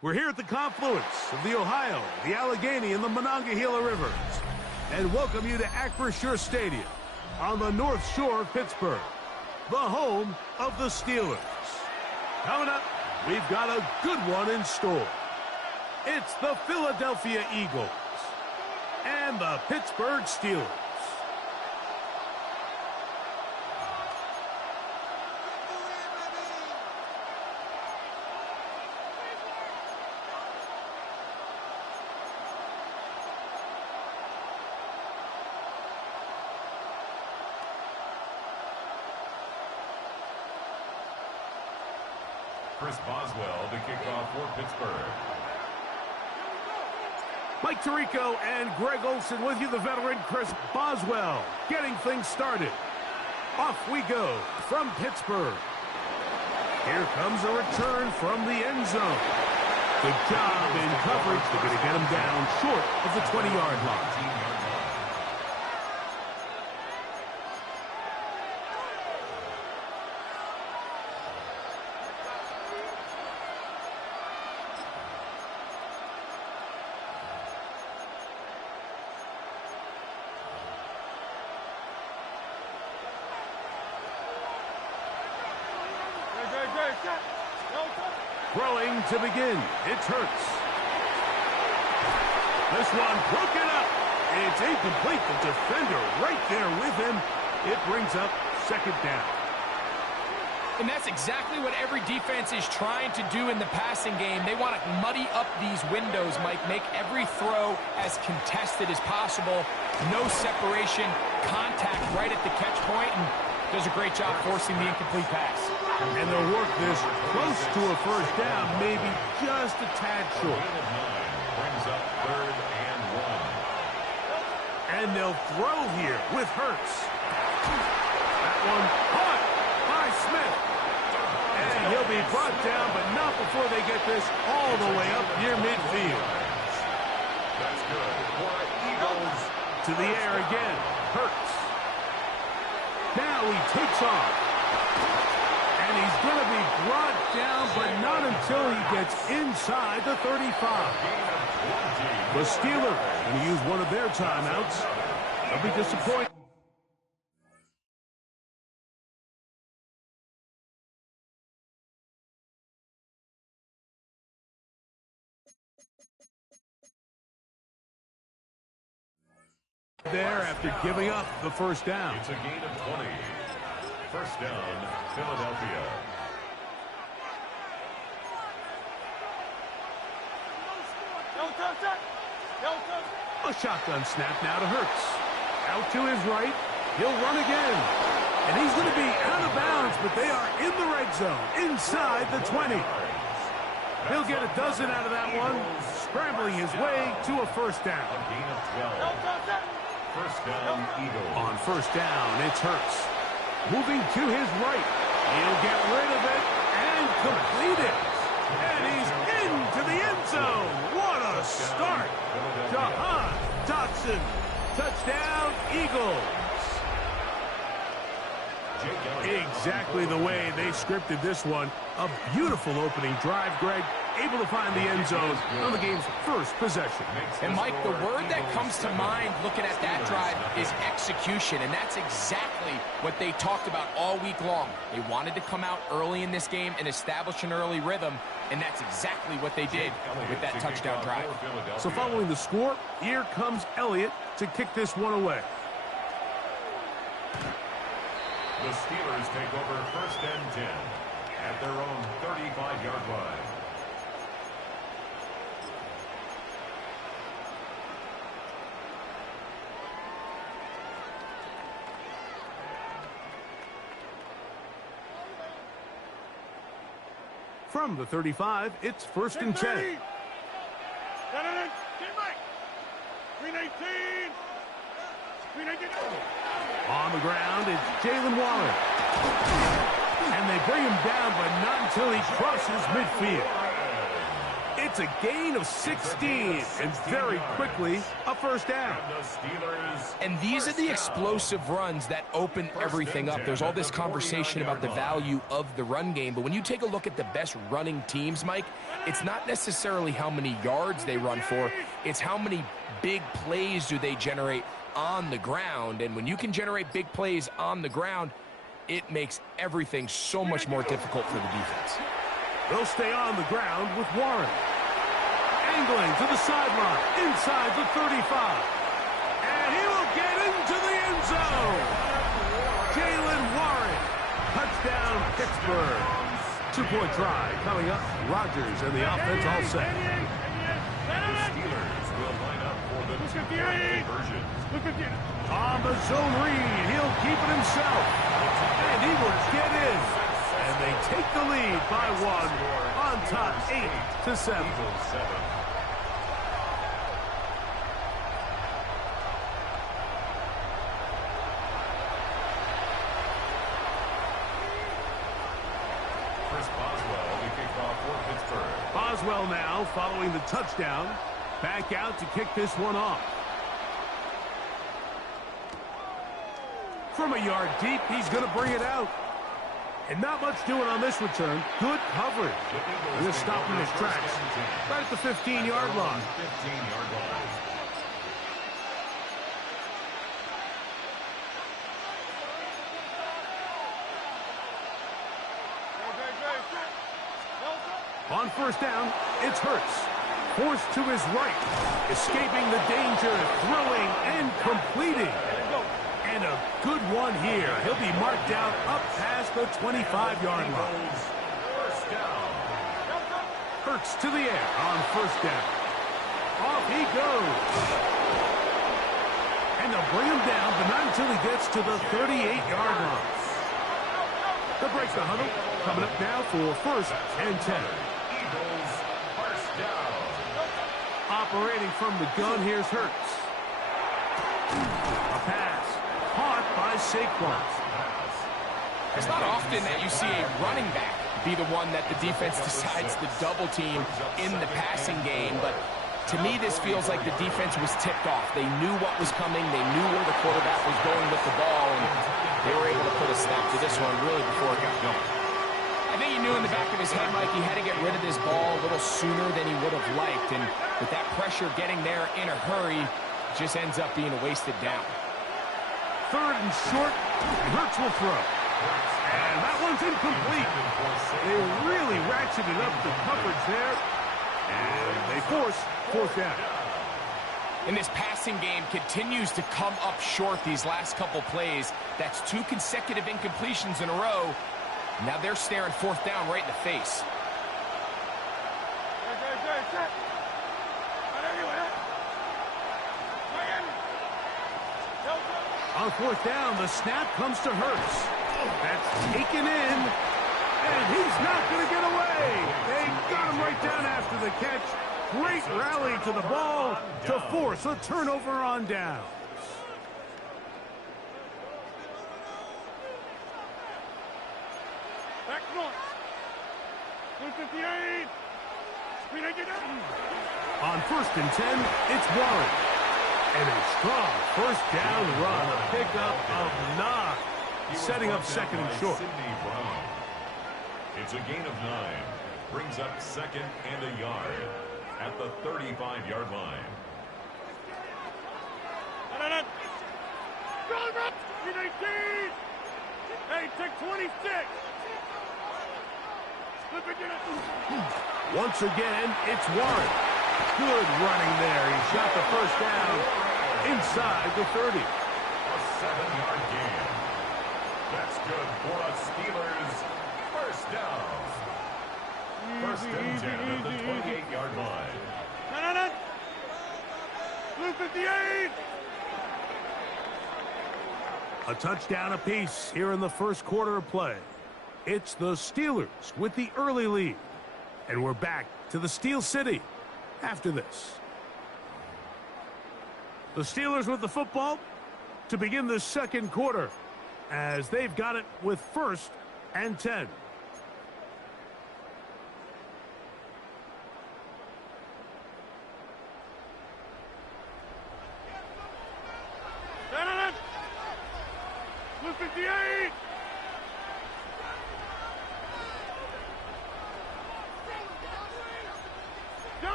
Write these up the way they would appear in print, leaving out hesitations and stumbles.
We're here at the confluence of the Ohio, the Allegheny, and the Monongahela Rivers, and welcome you to Acrisure Stadium on the North Shore of Pittsburgh, the home of the Steelers. Coming up, we've got a good one in store. It's the Philadelphia Eagles and the Pittsburgh Steelers. Chris Boswell to kick off for Pittsburgh. Mike Tirico and Greg Olsen with you, the veteran Chris Boswell, getting things started. Off we go from Pittsburgh. Here comes a return from the end zone. Good job in coverage. They're going to get him down short of the 20-yard line. Throwing to begin, it's Hurts. This one broken up. It's incomplete. The defender right there with him. It brings up second down. And that's exactly what every defense is trying to do in the passing game. They want to muddy up these windows, Mike, make every throw as contested as possible. No separation, contact right at the catch point, and does a great job forcing the incomplete pass. And they'll work this close to a first down, maybe just a tad short. Brings up 3rd and 1. And they'll throw here with Hurts. That one caught by Smith. And he'll be brought down, but not before they get this all the way up near midfield. That's good for Eagles. To the air again, Hurts. Now he takes off. And he's going to be brought down, but not until he gets inside the 35. The Steelers going to use one of their timeouts. They'll be disappointed. There after giving up the first down. It's a gain of 20. First down, Philadelphia. A shotgun snap now to Hurts. Out to his right. He'll run again. And he's going to be out of bounds, but they are in the red zone, inside the 20. He'll get a dozen out of that one, scrambling his way to a first down. A gain of 12. First down, Eagles. On first down, it's Hurts. Moving to his right. He'll get rid of it and complete it. And he's into the end zone. What a start. Jahan Dotson. Touchdown, Eagles. Exactly the way they scripted this one. A beautiful opening drive, Greg. Able to find the end zone on the game's first possession. And, Mike, the word that comes to mind looking at that drive is execution, and that's exactly what they talked about all week long. They wanted to come out early in this game and establish an early rhythm, and that's exactly what they did with that touchdown drive. So following the score, here comes Elliott to kick this one away. The Steelers take over 1st and 10 at their own 35-yard line. From the 35, it's 1st and 10. On the ground, it's Jalen Waller. And they bring him down, but not until he crosses midfield. It's a gain of 16, and very quickly, a first down. And these are the explosive runs that open everything up. There's all this conversation about the value of the run game, but when you take a look at the best running teams, Mike, it's not necessarily how many yards they run for, it's how many big plays do they generate on the ground. And when you can generate big plays on the ground, it makes everything so much more difficult for the defense. They'll stay on the ground with Warren. Angling to the sideline, inside the 35. And he will get into the end zone. Jalen Warren. Touchdown, Pittsburgh. Two-point try coming up. Rodgers and the offense all set. The Steelers will line up for the two-point conversion. On the zone read, he'll keep it himself. And he will get in. And they take the lead by one on top 8-7. Boswell now following the touchdown. Back out to kick this one off. From a yard deep, he's going to bring it out. And not much doing on this return. Good coverage. And they're stopping his tracks right at the 15-yard line. On first down, it's Hurts. Forced to his right. Escaping the danger, throwing and completing. And a good one here. He'll be marked out up past the 25-yard line. Hurts to the air on first down. Off he goes. And they'll bring him down, but not until he gets to the 38-yard line. They'll break the huddle. Coming up now for first and 10. Operating from the gun, here's Hurts. A pass. Caught by Saquon. It's not often that you see a running back be the one that the defense decides to double team in the passing game, but to me this feels like the defense was tipped off. They knew what was coming, they knew where the quarterback was going with the ball, and they were able to put a stop to this one really before it got going. I think he knew in the back of his head, Mike, he had to get rid of this ball a little sooner than he would have liked, and with that pressure getting there in a hurry, it just ends up being a wasted down. Third and short, Hurts will throw. And that one's incomplete. They really ratcheted up the coverage there. And they force fourth down. And this passing game continues to come up short these last couple plays. That's 2 consecutive incompletions in a row. Now they're staring fourth down right in the face. On fourth down, the snap comes to Hurts. That's taken in, and he's not going to get away. They got him right down after the catch. Great rally to the ball to force a turnover on downs. Back front. 258. On first and 10, it's Warren. And a strong first down run, a pickup of 9, setting up second and short. It's a gain of 9. Brings up second and a yard at the 35-yard line. Hey, take 26. Once again, it's Warren. Good running there. He shot the first down inside the 30. A 7-yard gain. That's good for a Steelers first down. First and 10 at the 28-yard line. Blue 58. A touchdown apiece here in the first quarter of play. It's the Steelers with the early lead. And we're back to the Steel City after this. The Steelers with the football to begin the second quarter as they've got it with first and 10.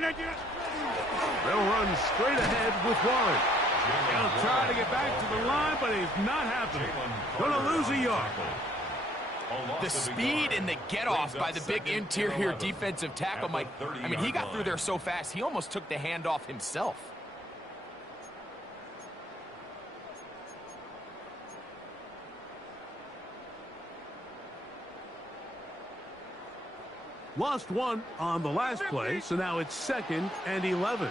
They'll run straight ahead with Warren. He'll try to get back to the line, but it's not happening. Gonna lose a yard. The speed and the get-off by the big interior defensive tackle, Mike. I mean, he got through there so fast, he almost took the handoff himself. Lost one on the last play, so now it's 2nd and 11.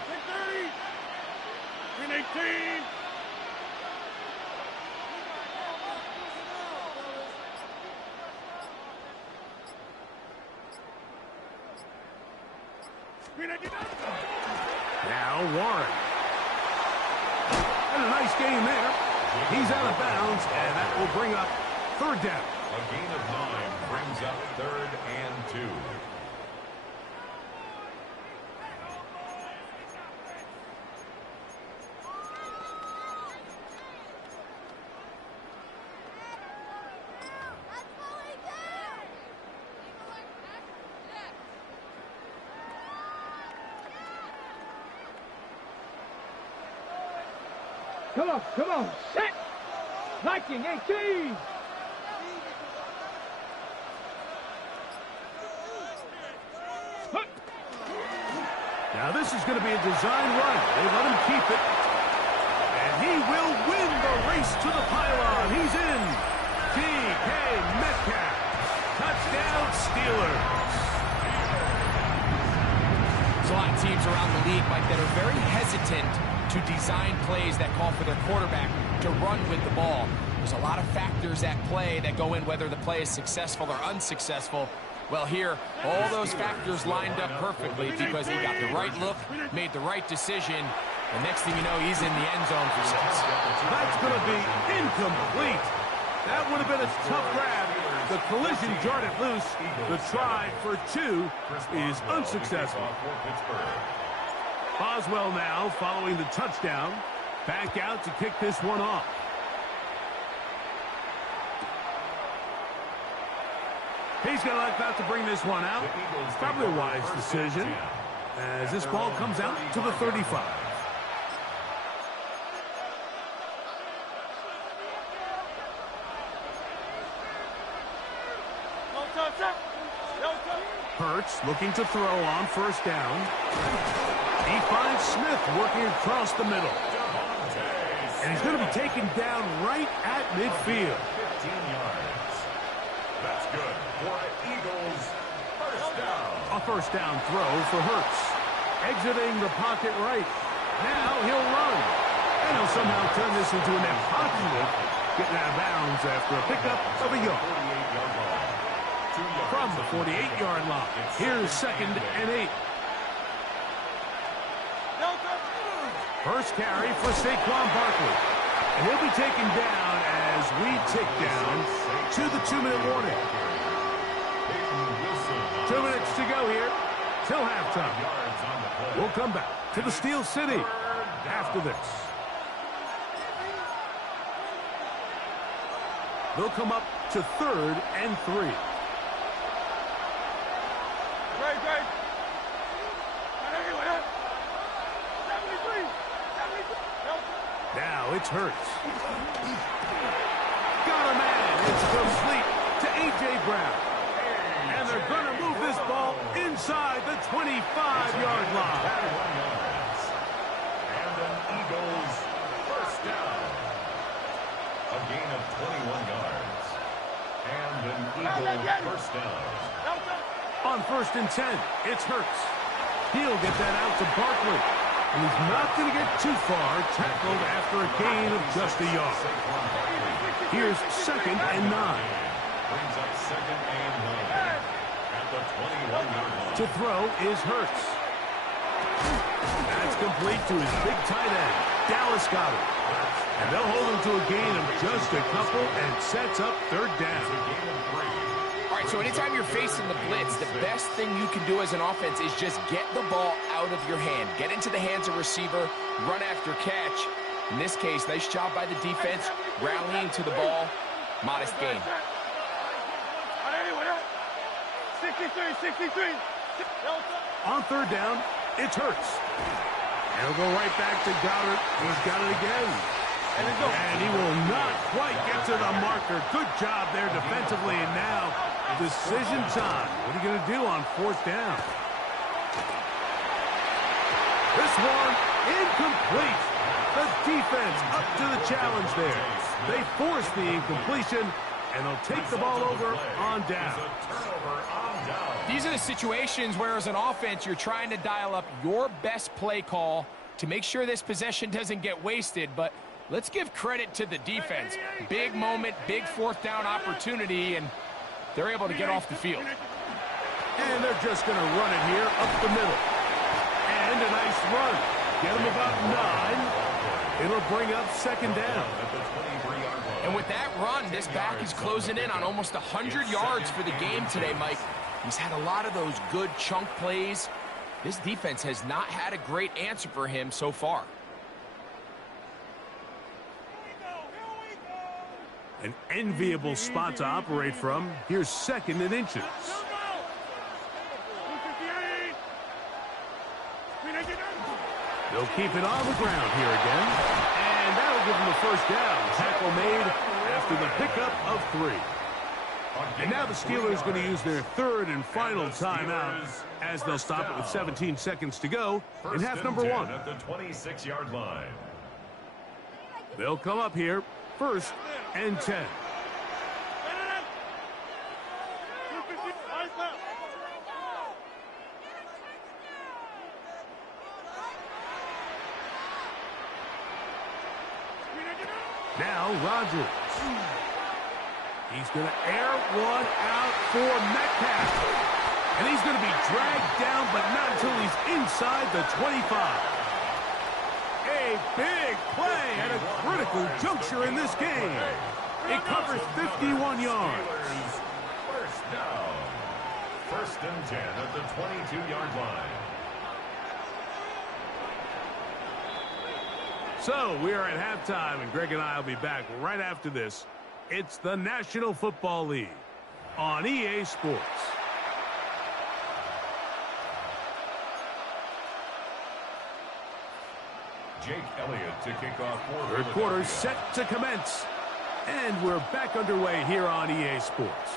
18. Now Warren. And a nice game there. He's out of bounds, and that will bring up 3rd down. A gain of 9 brings up 3rd and 2. Come on, set! Liking 18! Now this is going to be a design run. They let him keep it. And he will win the race to the pylon. He's in. DK Metcalf. Touchdown Steelers. There's a lot of teams around the league, Mike, that are very hesitant to design plays that call for their quarterback to run with the ball. There's a lot of factors at play that go in whether the play is successful or unsuccessful. Well, here, all those factors lined up perfectly because he got the right look, made the right decision, and next thing you know, he's in the end zone for 6. That's going to be incomplete. That would have been a tough grab. The collision jarred it loose. The try for 2 is unsuccessful. Boswell now following the touchdown. Back out to kick this one off. He's going to like that to bring this one out. Probably a wise decision as this ball comes out to the 35. Hurts looking to throw on 1st down. He finds Smith working across the middle. And he's going to be taken down right at midfield. 15 yards. That's good for the Eagles. 1st down. A 1st down throw for Hurts. Exiting the pocket right. Now he'll run. And he'll somehow turn this into an impossible. Getting out of bounds after a pickup of a yard. From the 48-yard line. Here's 2nd and 8. First carry for Saquon Barkley. And he'll be taken down as we tick down to the 2-minute warning. 2 minutes to go here till halftime. We'll come back to the Steel City after this. They'll come up to 3rd and 3. Now it's Hurts. Got a man. It's complete to A.J. Brown. And they're going to move this ball inside the 25-yard line. And an Eagles 1st down. A gain of 21 yards. And an Eagles 1st down. On 1st and 10, it's Hurts. He'll get that out to Barkley. And he's not going to get too far, tackled after a gain of just a yard. Here's 2nd and 9. Brings up 2nd and 9 at the 21-yard line. To throw is Hurts. That's complete to his big tight end, Dallas Goedert. And they'll hold him to a gain of just a couple and sets up 3rd down. All right, so anytime you're facing the blitz, the best thing you can do as an offense is just get the ball out of your hand. Get into the hands of receiver, run after catch. In this case, nice job by the defense, rallying to the ball. Modest gain. 63. On 3rd down, It's Hurts. And he'll go right back to Goddard. He's got it again. And he will not quite get to the marker. Good job there defensively. And now, decision time. What are you going to do on fourth down? This one, incomplete. The defense up to the challenge there. They force the incompletion, and they'll take the ball over on down. These are the situations where, as an offense, you're trying to dial up your best play call to make sure this possession doesn't get wasted. But let's give credit to the defense. Big moment, big fourth down opportunity, and they're able to get off the field. And they're just going to run it here up the middle. And a nice run. Get them about 9. It'll bring up second down. And with that run, this back is closing in on almost 100 yards for the game today, Mike. He's had a lot of those good chunk plays. This defense has not had a great answer for him so far. An enviable spot to operate from. Here's second and inches. They'll keep it on the ground here again. And that'll give them the first down. Tackle made after the pickup of 3. And now the Steelers going to use their third and final timeout as they'll stop it with 17 seconds to go in half number 1. At the 26-yard line. They'll come up here, first and 10. Now Rodgers. He's going to air one out for Metcalf. And he's going to be dragged down, but not until he's inside the 25. A big play at a critical juncture in this game. It covers 51 yards. First down. First and 10 at the 22-yard line. So we are at halftime, and Greg and I will be back right after this. It's the National Football League on EA Sports. Jake Elliott to kick off for Third quarter set to commence. And we're back underway here on EA Sports.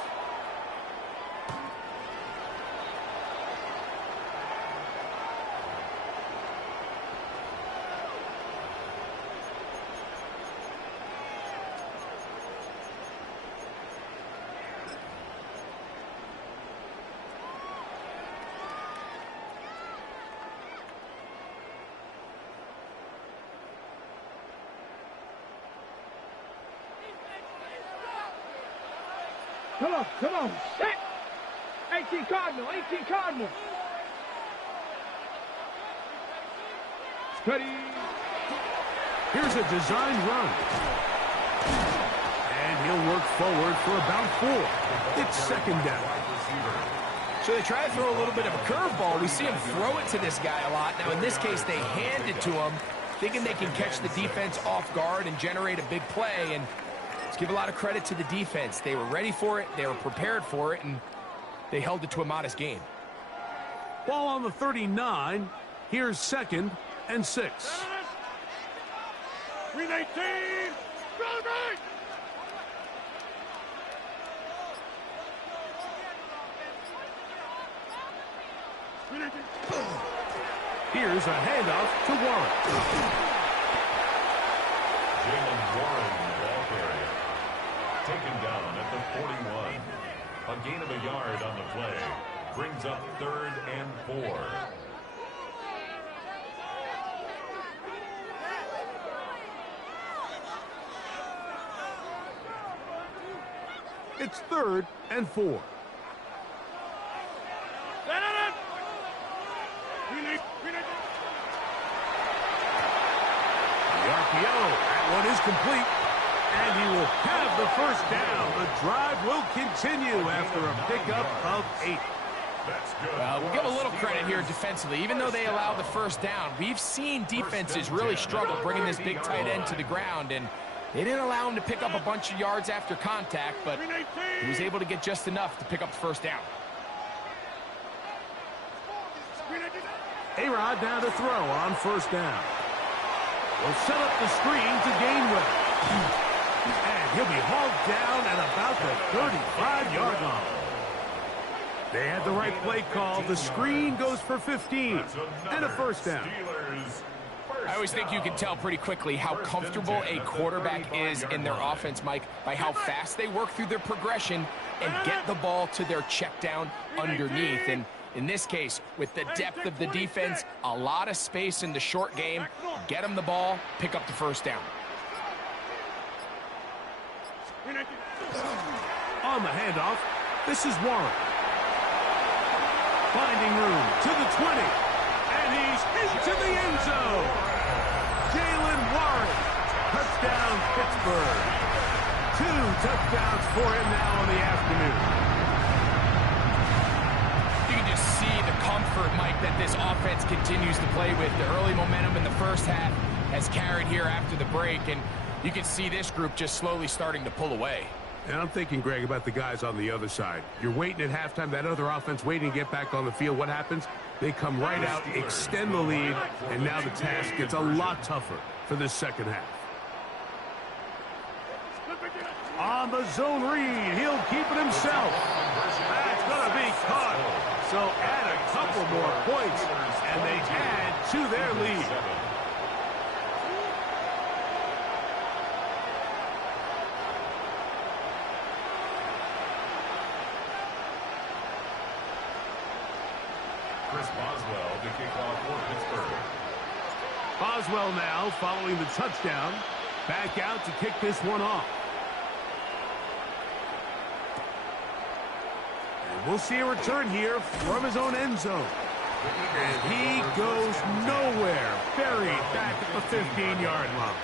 Come on, set! 18 Cardinal, 18 Cardinal. Steady. Here's a design run. And he'll work forward for about 4. It's second down. So they try to throw a little bit of a curveball. We see him throw it to this guy a lot. Now, in this case, they hand it to him, thinking they can catch the defense off guard and generate a big play. And let's give a lot of credit to the defense. They were ready for it, they were prepared for it, and they held it to a modest game. Ball on the 39. Here's second and 6. Green 18. Go right. Here's a handoff to Warren. Jalen Warren, ball carrier. Taken down at the 41. A gain of a yard on the play. Brings up 3rd and 4. It's 3rd and 4. The RPO, that one is complete. And he will have the first down. The drive will continue after a pickup of 8. Well, we'll give a little credit here defensively. Even though they allowed the first down, we've seen defenses really struggle bringing this big tight end to the ground, and they didn't allow him to pick up a bunch of yards after contact, but he was able to get just enough to pick up the first down. A-Rod now to throw on first down. Will set up the screen to Gainwell. And he'll be hauled down at about the 35-yard line. They had the right play call. The screen goes for 15 and a first down. I always think you can tell pretty quickly how comfortable a quarterback is in their offense, Mike, by how fast they work through their progression and get the ball to their check down underneath. And in this case, with the depth of the defense, a lot of space in the short game, get them the ball, pick up the first down. On the handoff, this is Warren. Finding room to the 20. And he's into the end zone. Jalen Warren. Touchdown, Pittsburgh. 2 touchdowns for him now on the afternoon. You can just see the comfort, Mike, that this offense continues to play with. The early momentum in the first half has carried here after the break, and you can see this group just slowly starting to pull away. And I'm thinking, Greg, about the guys on the other side. You're waiting at halftime, that other offense waiting to get back on the field. What happens? They come right out, extend the lead, and now the task gets a lot tougher for this second half. On the zone read, he'll keep it himself. That's going to be caught. So add a couple more points, and they add to their lead. Boswell to kick off for Pittsburgh. Boswell now following the touchdown. Back out to kick this one off. And we'll see a return here from his own end zone. And he goes nowhere. Buried back at the 15-yard line.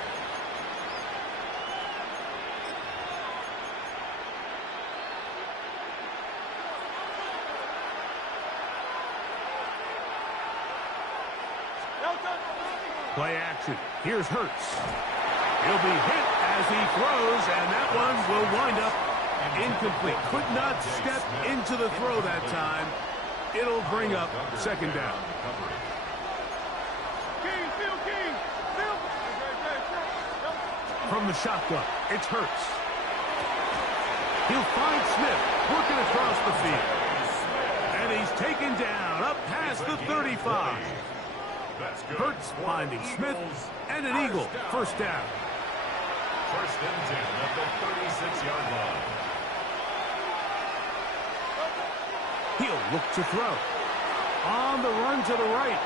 Play action. Here's Hurts. He'll be hit as he throws, and that one will wind up incomplete. Could not step into the throw that time. It'll bring up second down. From the shotgun, it's Hurts. He'll find Smith working across the field. And he's taken down up past the 35. Hurts finding Smith, and an eagle. First down. First and 10 at the 36-yard line. He'll look to throw. On the run to the right.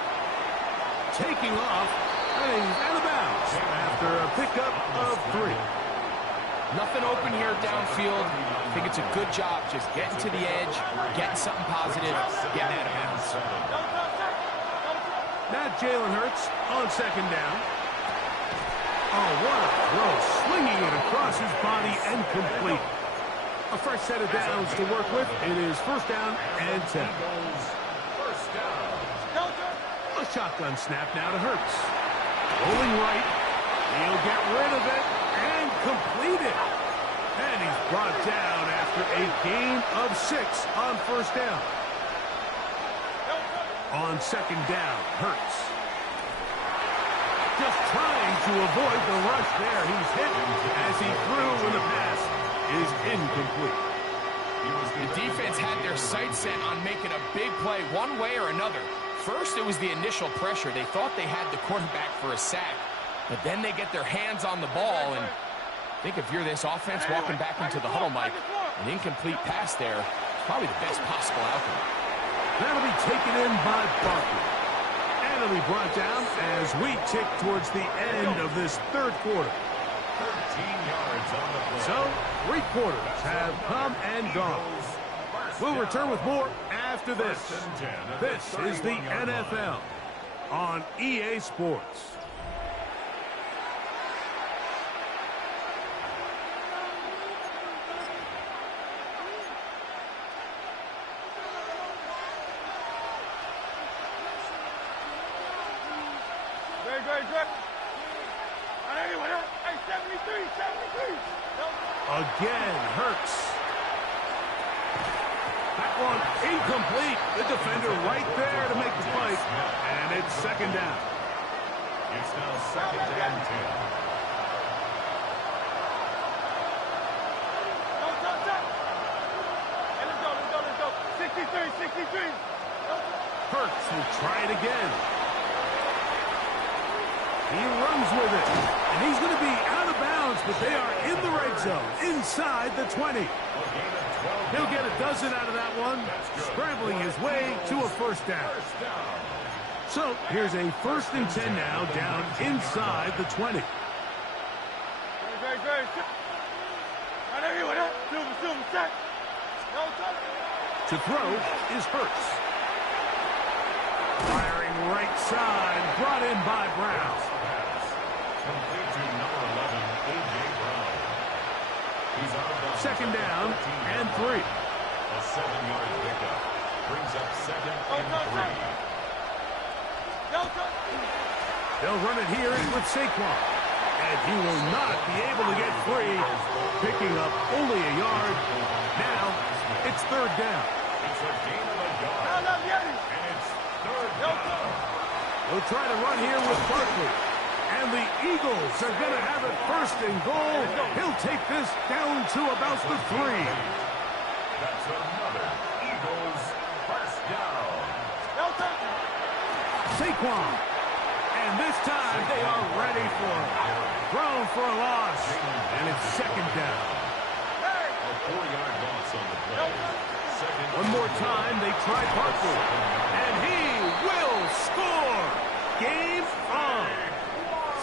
Taking off, and he's out of bounds after a pickup of 3. Nothing open here downfield. I think it's a good job just getting to the edge, getting something positive, getting out of bounds. Now Jalen Hurts on second down. Oh, what a throw. Swinging it across his body and complete. A fresh set of downs to work with. It is first down and 10. First down. A shotgun snap now to Hurts. Rolling right. He'll get rid of it and complete it. And he's brought down after a gain of 6 on first down. On second down, Hurts. Just trying to avoid the rush there. He's hit as he threw when the pass is incomplete. The defense had their sights set on making a big play one way or another. First, it was the initial pressure. They thought they had the quarterback for a sack, but then they get their hands on the ball, and I think if you're this offense walking back into the huddle, Mike, an incomplete pass there is probably the best possible outcome. That'll be taken in by Barkley. And it'll be brought down as we tick towards the end of this third quarter. 13 yards on the play. So, 3 quarters have come and gone. We'll return with more after this. This is the NFL on EA Sports. Again, Hurts. That one incomplete. The defender right there to make the play. And it's second down. It's now second and 10. Let's go. 63. Hurts will try it again. He runs with it. And he's going to be out of bounds, but they are in the red zone, inside the 20. He'll get a dozen out of that one, scrambling his way to a first down. So here's a 1st and 10 now, down inside the 20. To throw is Hurts. Firing right side, brought in by Brown. Complete to number 11, A.J. Brown. He's out of bounds. Second down and 3. A 7-yard pickup brings up second and 3. They'll run it here with Saquon. And he will not be able to get free, picking up only a yard. Now it's 3rd down. It's a gain of a yard. And it's 3rd down. They'll try to run here with Barkley. And the Eagles are going to have it 1st and goal. He'll take this down to about the 3. That's another Eagles 1st down. Saquon. And this time they are ready for it. Thrown for a loss. And it's 2nd down. A 4-yard loss on the play. One more time, they try Barkley. And he will score. Game on.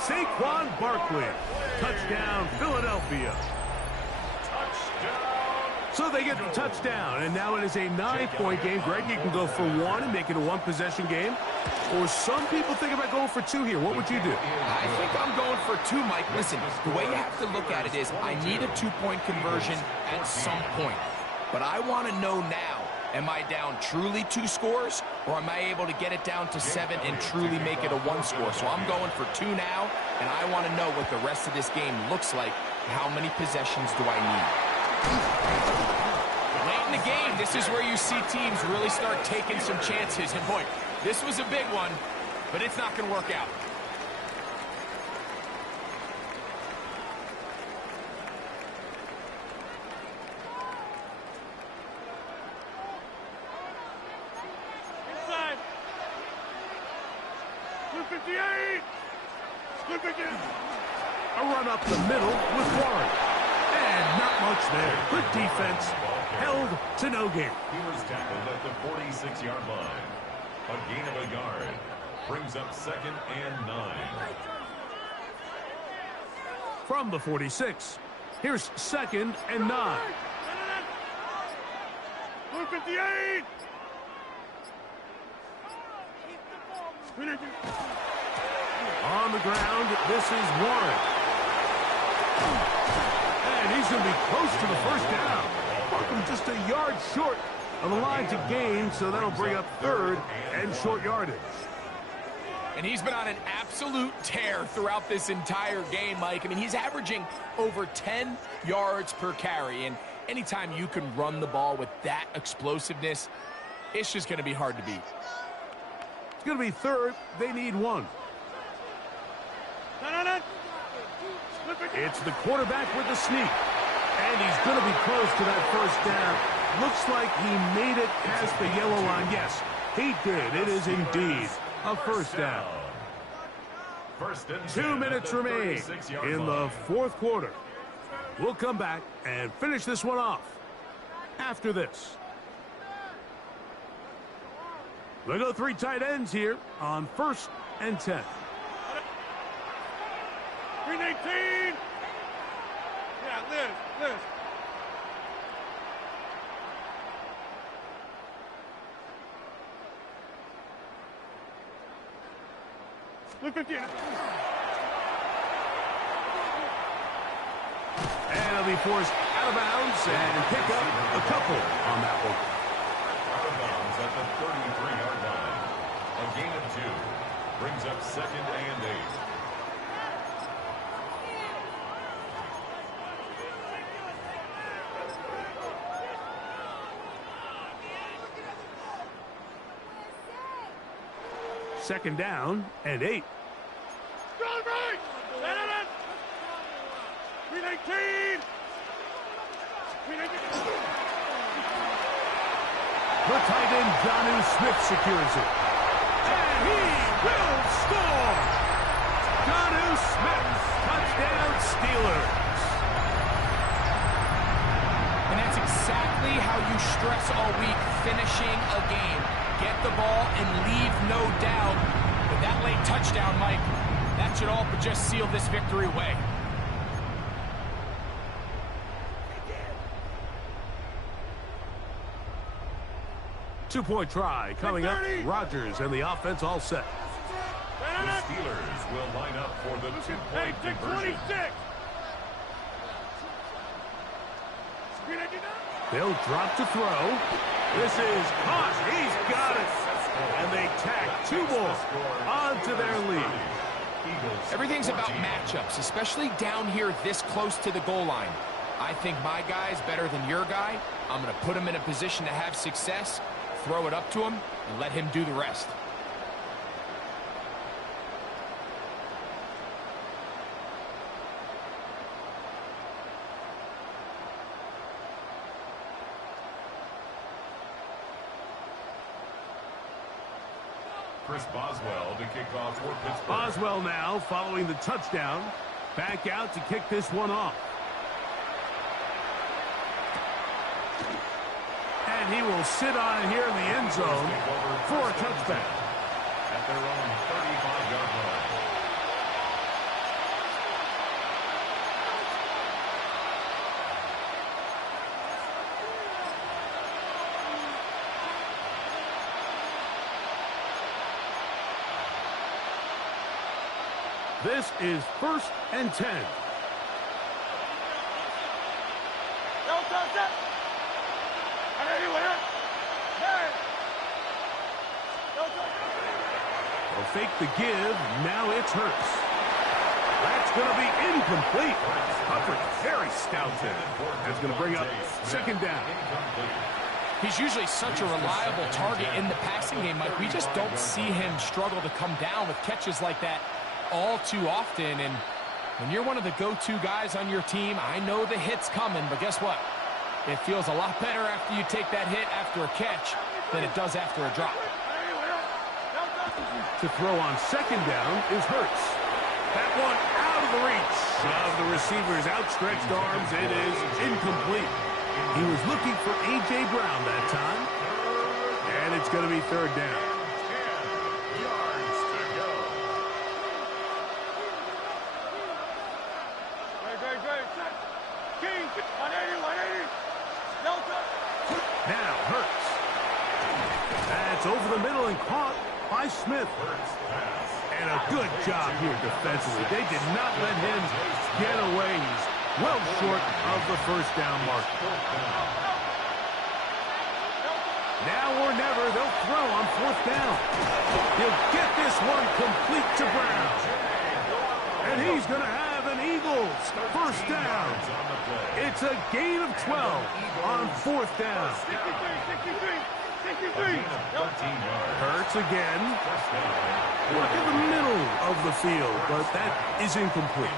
Saquon Barkley. Touchdown, Philadelphia. So they get the touchdown, and now it is a 9-point game. Greg, you can go for 1 and make it a 1-possession game. Or some people think about going for 2 here. What would you do? I think I'm going for 2, Mike. Listen, the way you have to look at it is I need a 2-point conversion at some point. But I want to know now, am I down truly 2 scores, or am I able to get it down to 7 and truly make it a 1 score? So I'm going for 2 now, and I want to know what the rest of this game looks like. How many possessions do I need? Late in the game, this is where you see teams really start taking some chances. And boy, this was a big one, but it's not going to work out. Inside. 258. 258. A run up the middle with Warren. And not much there. Good defense. Held to no gain. He was tackled at the 46-yard line. A gain of a yard brings up 2nd and 9. From the 46, here's 2nd and 9. 258. On the ground, this is Warren. And he's going to be close to the 1st down. Markham just a yard short of the line to gain, so that'll bring up 3rd and short yardage. And he's been on an absolute tear throughout this entire game, Mike. I mean, he's averaging over 10 yards per carry. And anytime you can run the ball with that explosiveness, it's just going to be hard to beat. It's going to be 3rd. They need 1. It's the quarterback with the sneak. And he's going to be close to that 1st down. Looks like he made it past the yellow line. Yes, he did. It is indeed a 1st down. 2 minutes remain in the 4th quarter. We'll come back and finish this one off after this. We'll go 3 tight ends here on 1st and 10. 319. Yeah, Liz. 15. And he'll be forced out of bounds and pick up a couple on that one. Out of bounds at the 33-yard line. A gain of 2 brings up 2nd and 8. Second down and 8. Strong right. 319. The tight end, Jonnu Smith, secures it. And he will score! Jonnu Smith, touchdown Steelers. And that's exactly how you stress all week, finishing a game. Get the ball and leave no doubt. With that late touchdown, Mike, that should all but just seal this victory away. Two-point try coming up. Rodgers and the offense all set. The Steelers will line up for the two-point conversion. They'll drop to throw. This is caught. He's got it. And they tack 2 more onto their lead. Everything's about matchups, especially down here this close to the goal line. I think my guy's better than your guy. I'm going to put him in a position to have success, throw it up to him, and let him do the rest. Chris Boswell to kick off for Pittsburgh. Boswell now following the touchdown. Back out to kick this one off. And he will sit on it here in the end zone for a touchback. At their own 35-yard line. This is 1st and 10. They'll fake the give. Now it's Hurts. That's going to be incomplete. Hubbard very stout there. That's going to bring up 2nd down. He's usually such a reliable target in the passing game, Mike. We just don't see him struggle to come down with catches like that all too often. And when you're one of the go-to guys on your team, I know the hit's coming, but guess what? It feels a lot better after you take that hit after a catch than it does after a drop. To throw on 2nd down is Hurts. That one out of the reach of the receiver's outstretched arms. It is incomplete. He was looking for A.J. Brown that time. And it's going to be 3rd down. 10 yards to go. Now Hurts. That's over the middle and caught by Smith. And a good job here defensively. They did not let him get away. He's well short of the 1st down mark. Now or never, they'll throw on 4th down. He'll get this one complete to Brown. And he's going to have an Eagles 1st down. It's a gain of 12 on 4th down. 13 yards. Hurts again. Work in the middle of the field, but that is incomplete.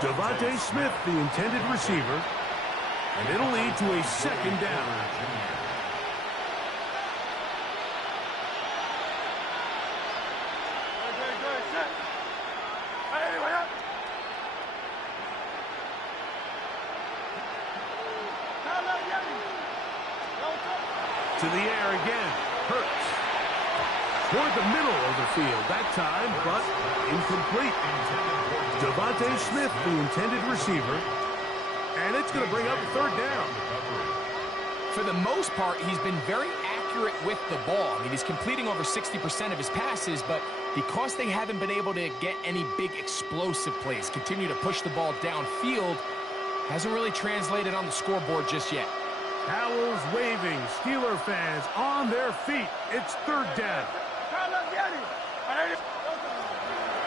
Devontae Smith, the intended receiver, and it'll lead to a 2nd down. To the air again. Hurts. Toward the middle of the field that time, but incomplete. Devontae Smith, the intended receiver. And it's going to bring up 3rd down. For the most part, he's been very accurate with the ball. I mean, he's completing over 60% of his passes, but because they haven't been able to get any big explosive plays, continue to push the ball downfield, hasn't really translated on the scoreboard just yet. Towels waving, Steeler fans on their feet. It's 3rd down.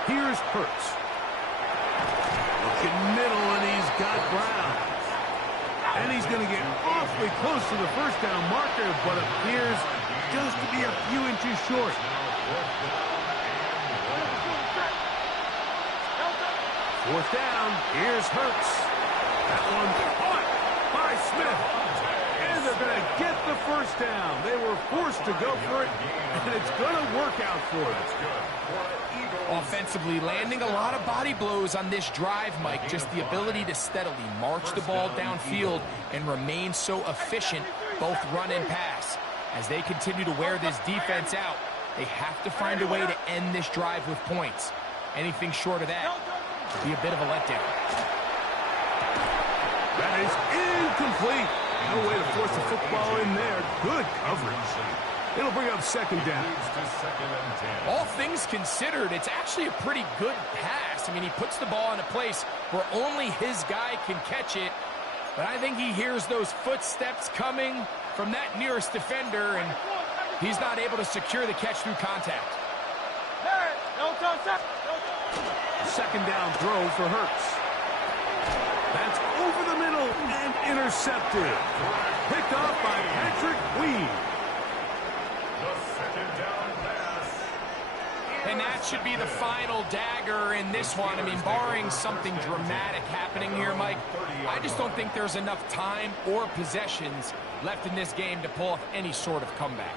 Here's Hurts. Looking middle, and he's got Brown. And he's going to get awfully close to the 1st down marker, but appears just to be a few inches short. Fourth down. Here's Hurts. That one caught by Smith. And they're going to get the first down. They were forced to go for it, and it's going to work out for them. Offensively, landing a lot of body blows on this drive, Mike. Just the ability to steadily march the ball downfield and remain so efficient, both run and pass. As they continue to wear this defense out, they have to find a way to end this drive with points. Anything short of that would be a bit of a letdown. That is incomplete. No way to force the football in there. Good coverage. It'll bring up second down. All things considered, it's actually a pretty good pass. I mean, he puts the ball in a place where only his guy can catch it. But I think he hears those footsteps coming from that nearest defender, and he's not able to secure the catch through contact. Second down throw for Hurts. That's over the middle and intercepted. Picked off by Patrick Queen. And that should be the final dagger in this one. I mean, barring something dramatic happening here, Mike, I just don't think there's enough time or possessions left in this game to pull off any sort of comeback.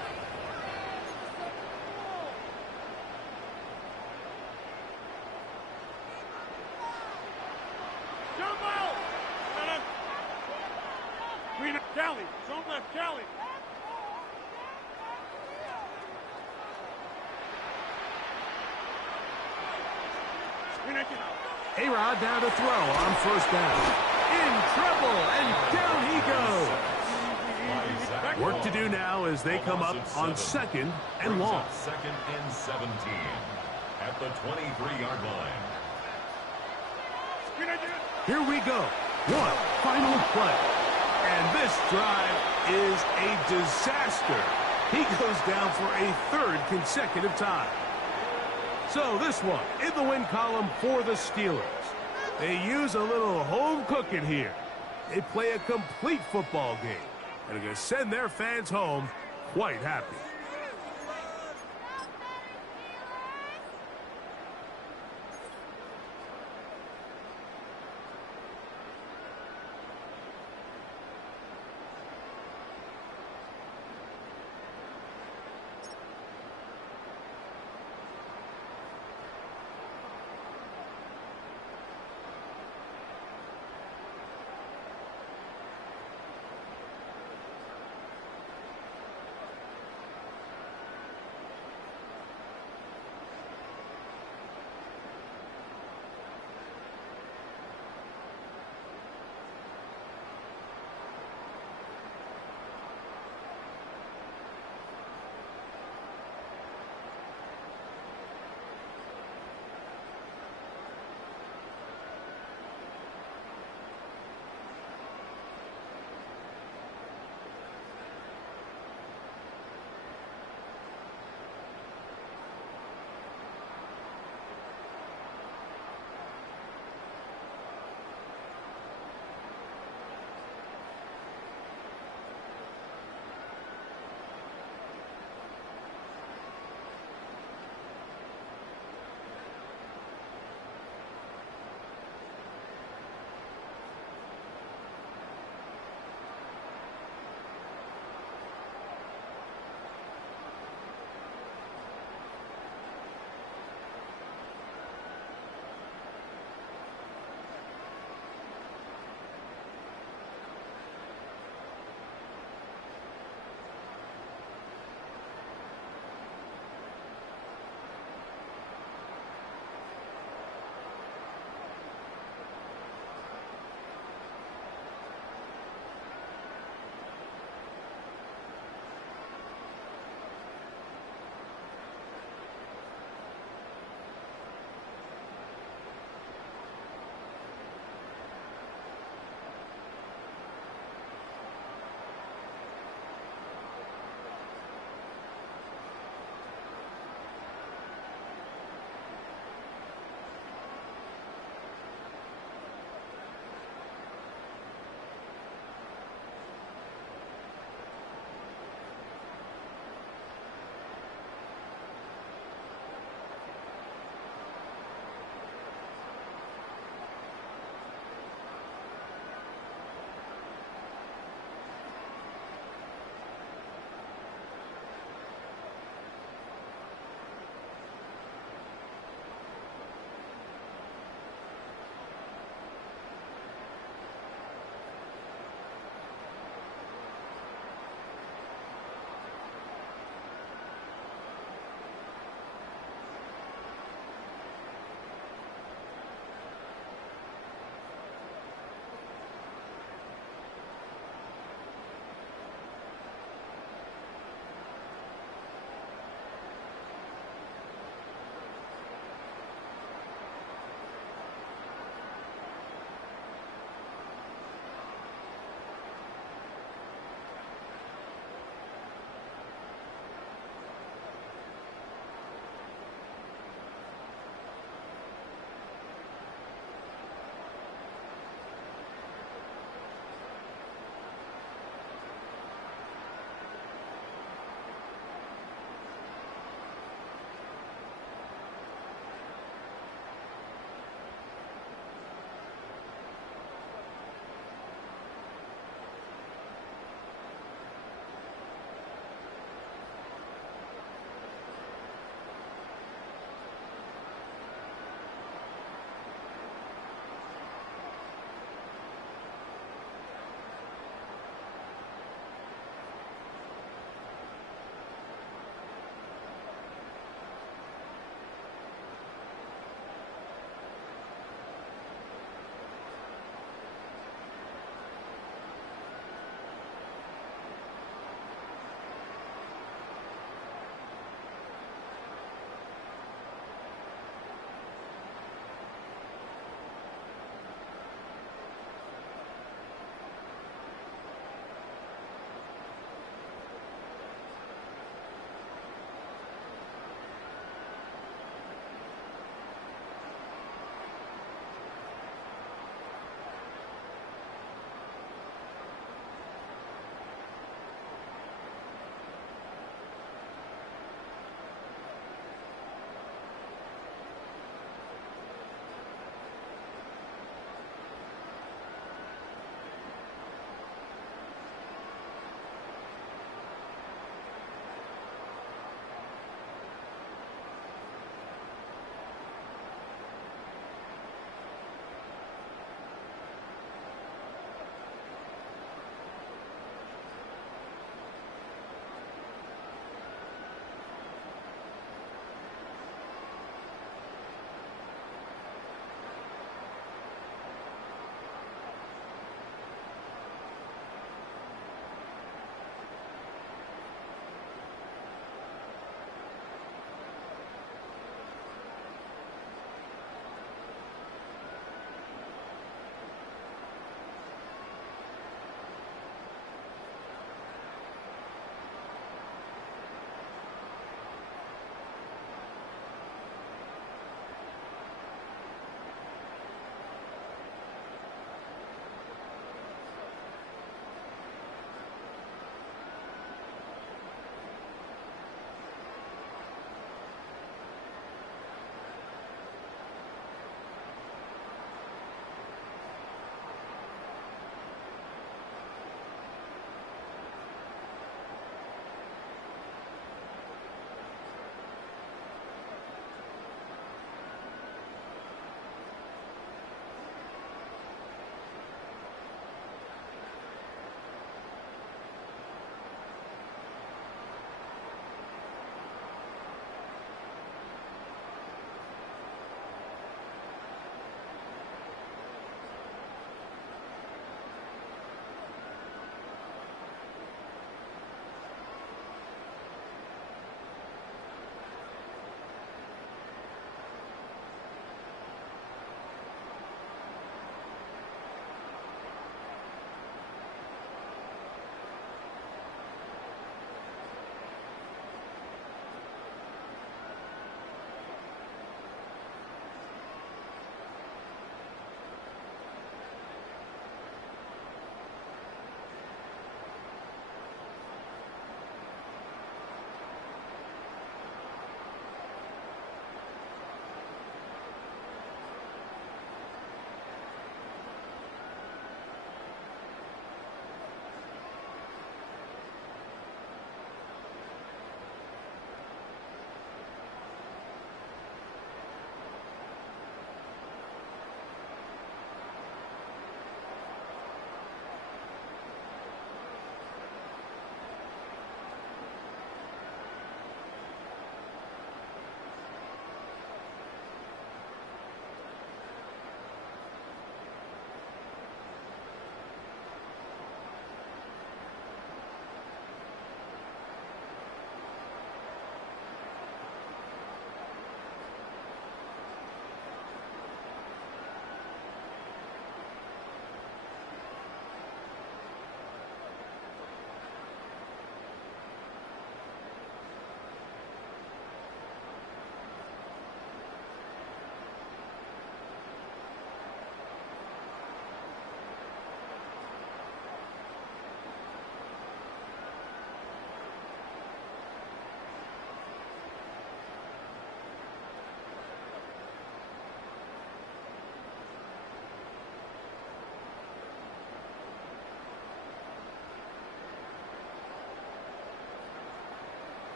Jump out! Green up, Cali. Zone left, Cali. A-Rod down to throw on first down. In trouble, and down he goes. Work to do now as they come up on second and long. Second and 17 at the 23-yard line. Here we go. One final play. And this drive is a disaster. He goes down for a third consecutive time. So this one in the win column for the Steelers. They use a little home cooking here. They play a complete football game and are going to send their fans home quite happy.